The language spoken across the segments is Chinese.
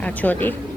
啊好的的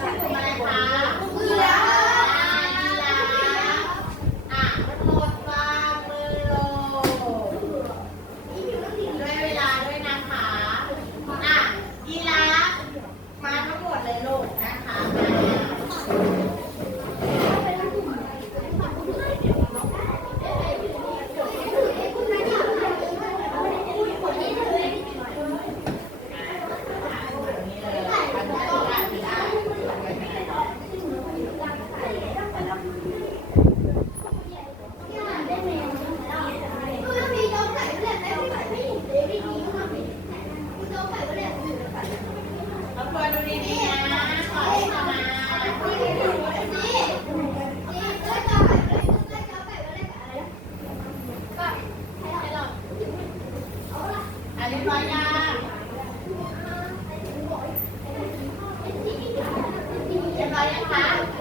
Thank you. เรียบร้อยยังเรียัง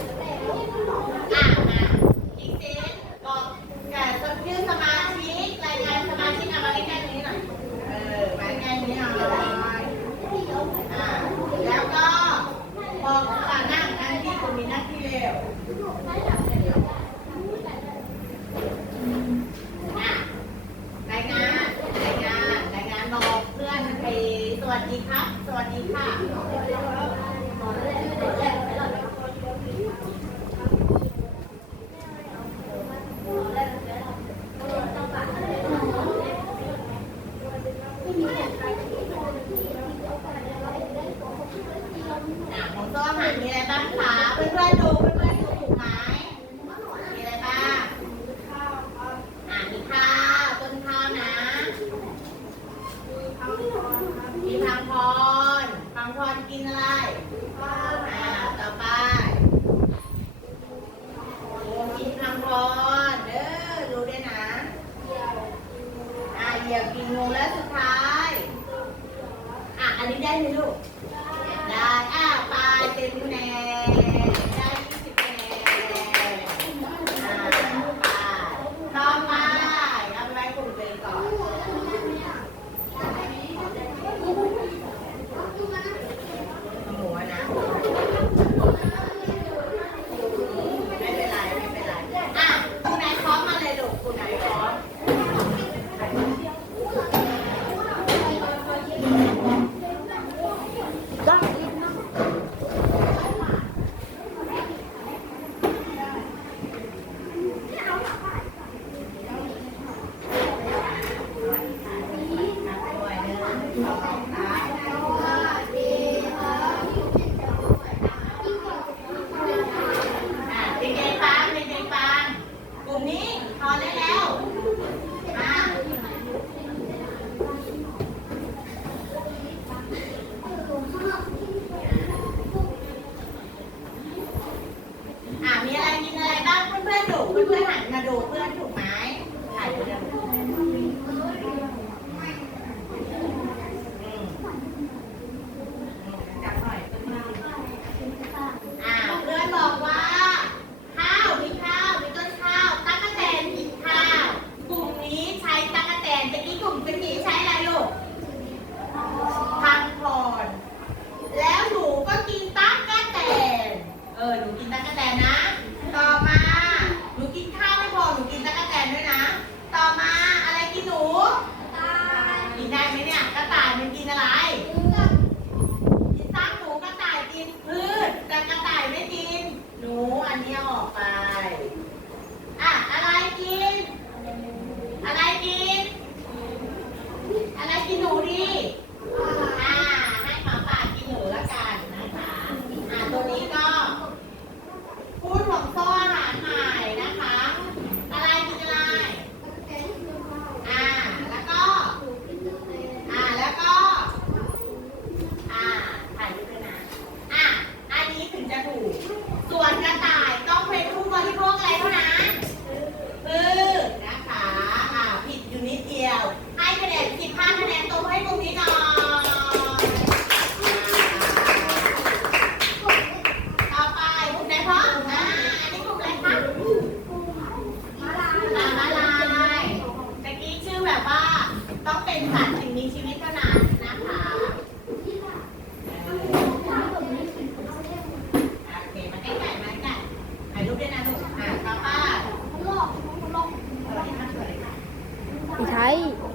in ¡Ay!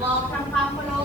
เราทำความเคาร